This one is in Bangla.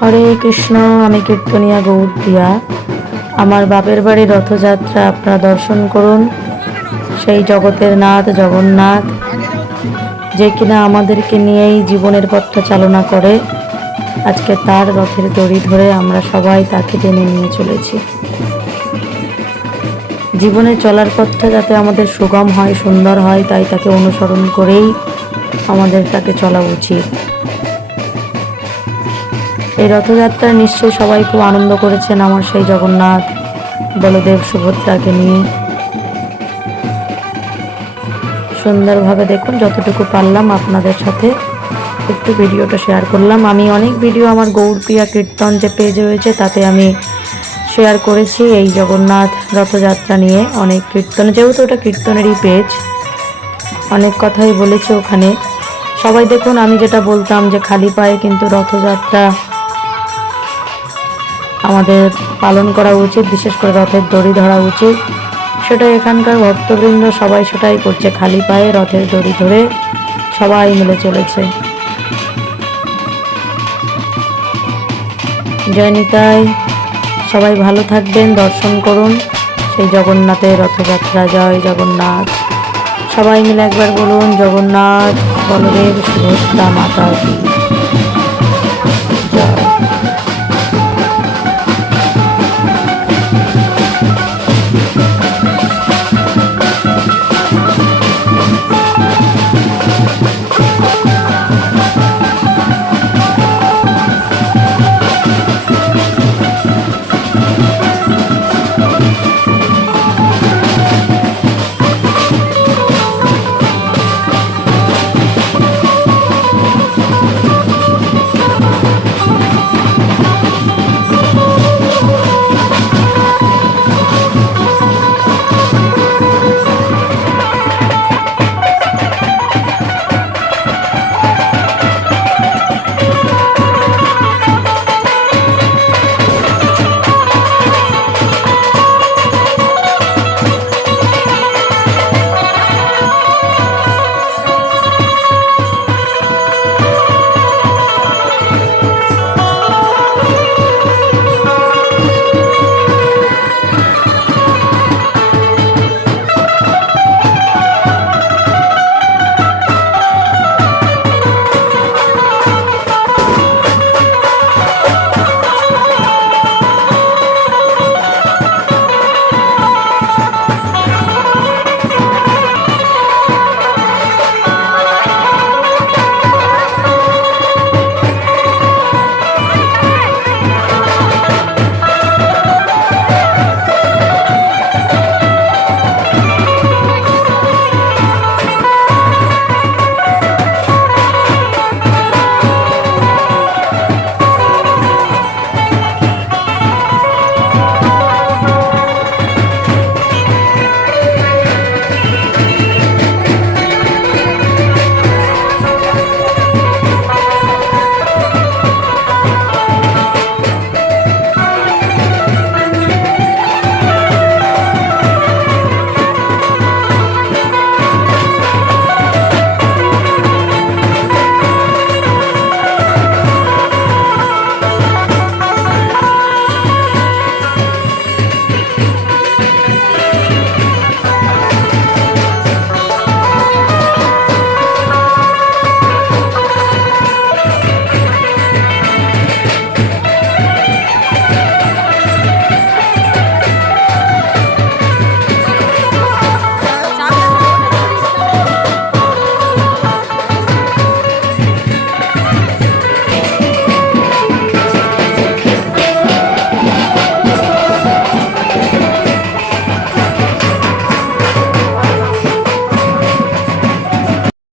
হরে কৃষ্ণ। আমি কীর্তনিয়া গৌরপ্রিয়া। আমার বাপের বাড়ি রথযাত্রা আপনারা দর্শন করুন। সেই জগতের নাথ জগন্নাথ, যে কিনা আমাদেরকে নিয়েই জীবনের পথটা চালনা করে, আজকে তার রথের দড়ি ধরে আমরা সবাই তাকে টেনে নিয়ে চলেছি। জীবনে চলার পথটা যাতে আমাদের সুগম হয়, সুন্দর হয়, তাই তাকে অনুসরণ করেই আমাদের তাকে চলা উচিত। এই রথযাত্রা নিশ্চয়ই সবাই খুব আনন্দ করেছেন আমার সেই জগন্নাথ বলদেব সুভদ্রাকে নিয়ে। সুন্দরভাবে দেখুন, যতটুকু পারলাম আপনাদের সাথে একটু ভিডিওটা শেয়ার করলাম। আমি অনেক ভিডিও আমার গৌরপ্রিয়া কীর্তন যে পেজ রয়েছে তাতে আমি শেয়ার করেছি এই জগন্নাথ রথযাত্রা নিয়ে অনেক কীর্তন, যেহেতু ওটা কীর্তনেরই পেজ, অনেক কথাই বলেছি ওখানে। সবাই দেখুন, আমি যেটা বলতাম যে খালি পায়ে কিন্তু রথযাত্রা আমাদের পালন করা উচিত, বিশেষ করে রথের দড়ি ধরা উচিত, সেটা এখানকার ভক্তবৃন্দ সবাই সেটাই করছে। খালি পায়ে রথের দড়ি ধরে সবাই মিলে চলেছে। জয় নিতাই। সবাই ভালো থাকবেন, দর্শন করুন সেই জগন্নাথের রথযাত্রা। জয় জগন্নাথ। সবাই মিলে একবার বলুন, জগন্নাথ বলদেব সুভদ্রা মাতা কি।